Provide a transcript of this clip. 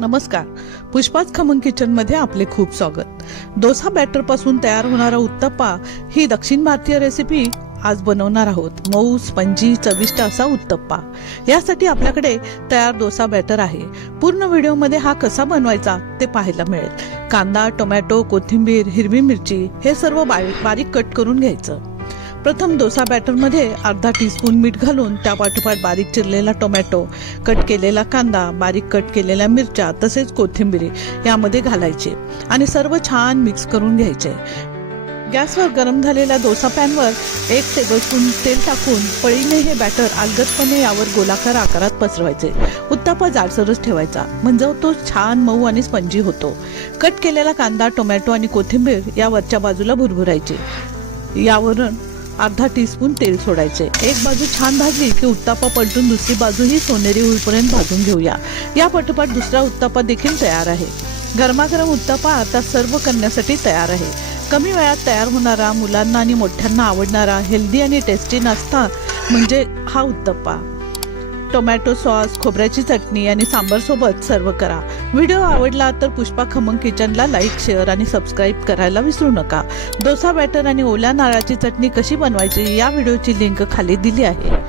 नमस्कार, पुष्पाच खमंग किचन मध्ये आपले खूप स्वागत। डोसा बॅटर पासून तयार होणारा उत्तप्पा ही दक्षिण भारतीय रेसिपी आज बनवणार आहोत। मऊ स्पंजी चविष्ट असा उत्तप्पा। यासाठी आपल्याकडे तयार डोसा बॅटर आहे। पूर्ण व्हिडिओ मध्ये हा कसा बनवायचा ते पाहायला मिळेल। कांदा, टोमॅटो, कोथिंबीर, हिरवी मिरची हे सर्व बारीक कट करून घ्यायचं। प्रथम डोसा बॅटर मध्ये अर्धा टीस्पून मीठ घालून त्यापाठोपाठ बारीक चिरलेला टोमॅटो, कट केलेला कांदा, बारीक कट केलेल्या मिरच्या तसेच कोथिंबीर यामध्ये घालायचे आणि सर्व छान मिक्स करून घ्यायचे। गॅसवर गरम झालेल्या डोसा पॅनवर 1 टेबलस्पून तेल टाकून पळीने हे बॅटर अलगदपणे यावर गोलाकार आकारात पसरवायचे। उत्तप्पा जाडसरच ठेवायचा म्हणजे तो छान मऊ आणि स्पंजी होतो। कट केलेला कांदा, टोमॅटो आणि कोथिंबीर या वरच्या बाजूला भुरभुरायचे। यावरून अर्धा टीस्पून तेल सोडायचे। एक बाजू छान भाजली की उत्तप्पा पलटून दुसरी बाजूही सोनेरी होईपर्यंत भाजून घेऊया। या पाठोपाठ दुसरा उत्तप्पा देखील तयार आहे। गरमागरम उत्तप्पा आता सर्व करण्यासाठी तयार आहे। कमी वेळात तयार होणारा, मुलांना आणि मोठ्यांना आवडणारा हेल्दी आणि टेस्टी नाश्ता म्हणजे हा उत्तप्पा। टोमॅटो सॉस, खोबऱ्याची चटणी आणि सांबार सोबत सर्व करा। व्हिडिओ आवडला तर पुष्पा खमंग किचनला लाईक, शेअर आणि सबस्क्राईब करायला विसरू नका। डोसा बॅटर आणि ओल्या नारळाची चटणी कशी बनवायची या व्हिडिओची लिंक खाली दिली आहे।